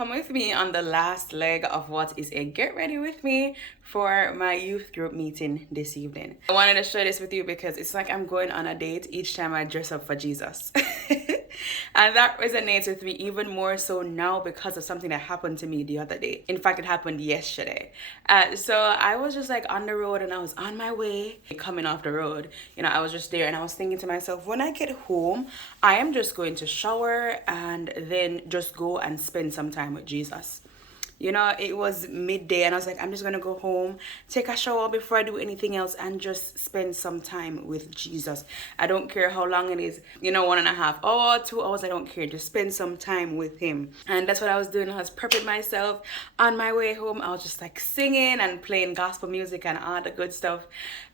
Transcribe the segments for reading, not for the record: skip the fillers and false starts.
come with me on the last leg of what is a get ready with me for my youth group meeting this evening. I wanted to share this with you because it's like I'm going on a date each time I dress up for Jesus. And that resonates with me even more so now because of something that happened to me the other day. In fact, it happened yesterday. So I was just like on the road and I was on my way coming off the road. You know, I was just there and I was thinking to myself, when I get home, I am just going to shower and then just go and spend some time with Jesus. You know, it was midday and I was like, I'm just going to go home, take a shower before I do anything else and just spend some time with Jesus. I don't care how long it is, you know, 1.5 hours, 2 hours, I don't care. Just spend some time with him. And that's what I was doing. I was prepping myself on my way home. I was just like singing and playing gospel music and all the good stuff.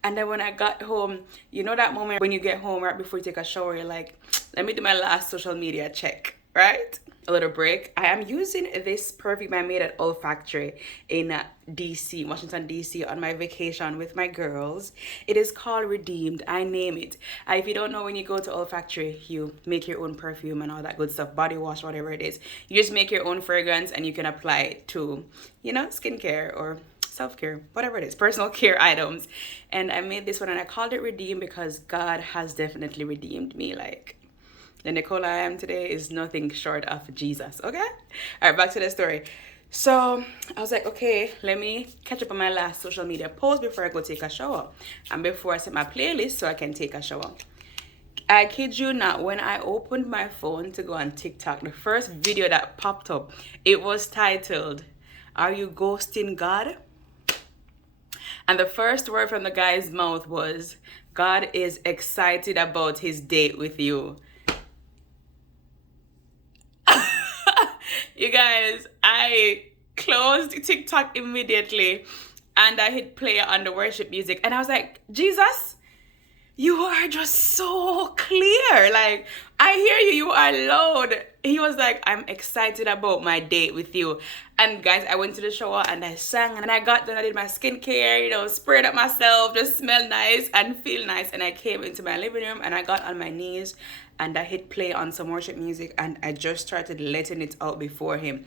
And then when I got home, you know that moment when you get home right before you take a shower, you're like, let me do my last social media check, right? A little break. I am using this perfume I made at Olfactory in DC, Washington DC, on my vacation with my girls. It is called Redeemed. I name it. If you don't know, when you go to Olfactory, you make your own perfume and all that good stuff, body wash, whatever it is. You just make your own fragrance and you can apply it to, you know, skincare or self-care, whatever it is, personal care items. And I made this one and I called it Redeemed because God has definitely redeemed me. Like, the Nicole I am today is nothing short of Jesus, okay? All right, back to the story. So I was like, okay, let me catch up on my last social media post before I go take a shower. And before I set my playlist so I can take a shower. I kid you not, when I opened my phone to go on TikTok, the first video that popped up, it was titled, "Are you ghosting God?" And the first word from the guy's mouth was, "God is excited about his date with you." You guys, I closed TikTok immediately and I hit play on the worship music and I was like, Jesus, you are just so clear. Like, I hear you, you are loud. He was like, I'm excited about my date with you. And guys, I went to the shower and I sang and I got done. I did my skincare, you know, sprayed up myself, just smell nice and feel nice. And I came into my living room and I got on my knees and I hit play on some worship music and I just started letting it out before him.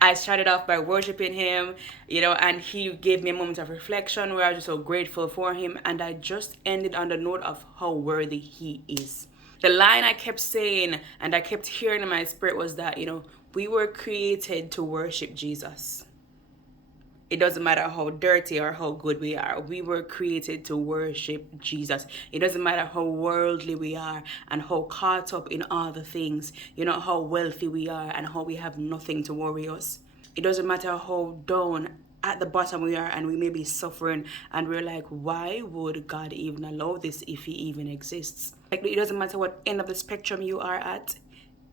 I started off by worshiping him, you know, and he gave me a moment of reflection where I was just so grateful for him. And I just ended on the note of how worthy he is. The line I kept saying and I kept hearing in my spirit was that, you know, we were created to worship Jesus. It doesn't matter how dirty or how good we are. We were created to worship Jesus. It doesn't matter how worldly we are and how caught up in all the things, you know, how wealthy we are and how we have nothing to worry us. It doesn't matter how down at the bottom we are and we may be suffering and we're like, why would God even allow this if he even exists? Like, it doesn't matter what end of the spectrum you are at.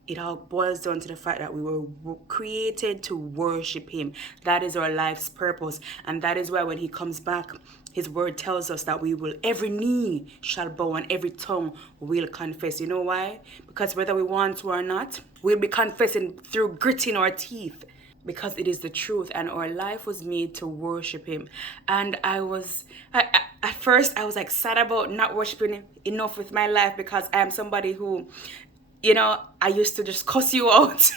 It all boils down to the fact that we were created to worship him. That is our life's purpose. And that is why when he comes back, his word tells us that we will, every knee shall bow and every tongue will confess. You know why? Because whether we want to or not, we'll be confessing through gritting our teeth. Because it is the truth and our life was made to worship him. And at first I was like sad about not worshiping him enough with my life because I am somebody who, you know, I used to just cuss you out.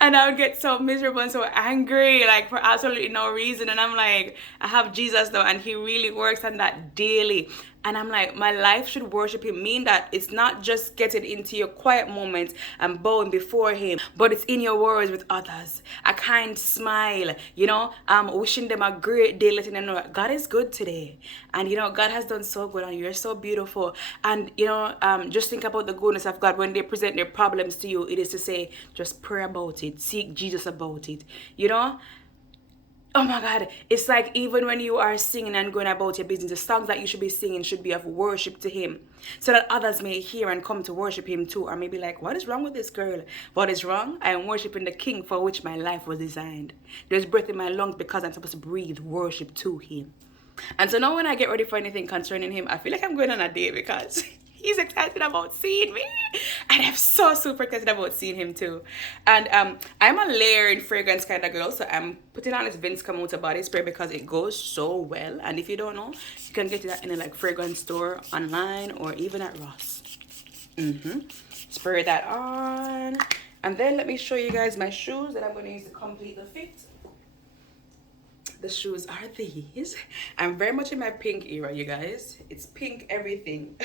And I would get so miserable and so angry, like for absolutely no reason. And I'm like, I have Jesus now and he really works on that daily. And I'm like, my life should worship him, mean that it's not just getting into your quiet moments and bowing before him, but it's in your words with others. A kind smile, you know, wishing them a great day, letting them know that God is good today. And, you know, God has done so good and you're so beautiful. And, you know, just think about the goodness of God. When they present their problems to you, it is to say, just pray about it, seek Jesus about it, you know. Oh my God, it's like even when you are singing and going about your business, the songs that you should be singing should be of worship to him so that others may hear and come to worship him too. Or maybe like, what is wrong with this girl? What is wrong? I am worshiping the king for which my life was designed. There's breath in my lungs because I'm supposed to breathe worship to him. And so now when I get ready for anything concerning him, I feel like I'm going on a date because he's excited about seeing me. And I'm so super excited about seeing him too. And I'm a layered fragrance kind of girl. So I'm putting on this Vince Camuto body spray because it goes so well. And if you don't know, you can get that in a like fragrance store online or even at Ross. Spray that on. And then let me show you guys my shoes that I'm going to use to complete the fit. The shoes are these. I'm very much in my pink era, you guys. It's pink everything.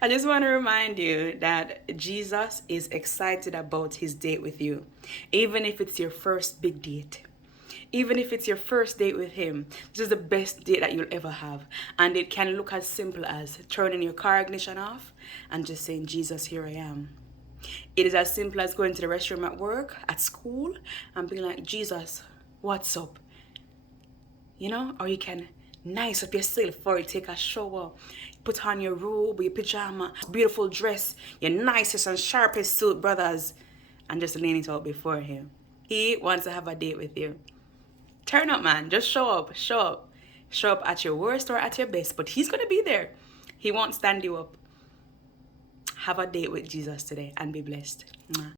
I just want to remind you that Jesus is excited about his date with you. Even if it's your first big date. Even if it's your first date with him, this is the best date that you'll ever have. And it can look as simple as turning your car ignition off and just saying, Jesus, here I am. It is as simple as going to the restroom at work, at school, and being like, Jesus, what's up? You know, or you can nice up yourself before you take a shower. Put on your robe, your pajama, beautiful dress, your nicest and sharpest suit, brothers, and just lean it out before him. He wants to have a date with you. Turn up, man. Just show up. Show up. Show up at your worst or at your best. But he's going to be there. He won't stand you up. Have a date with Jesus today and be blessed. Mwah.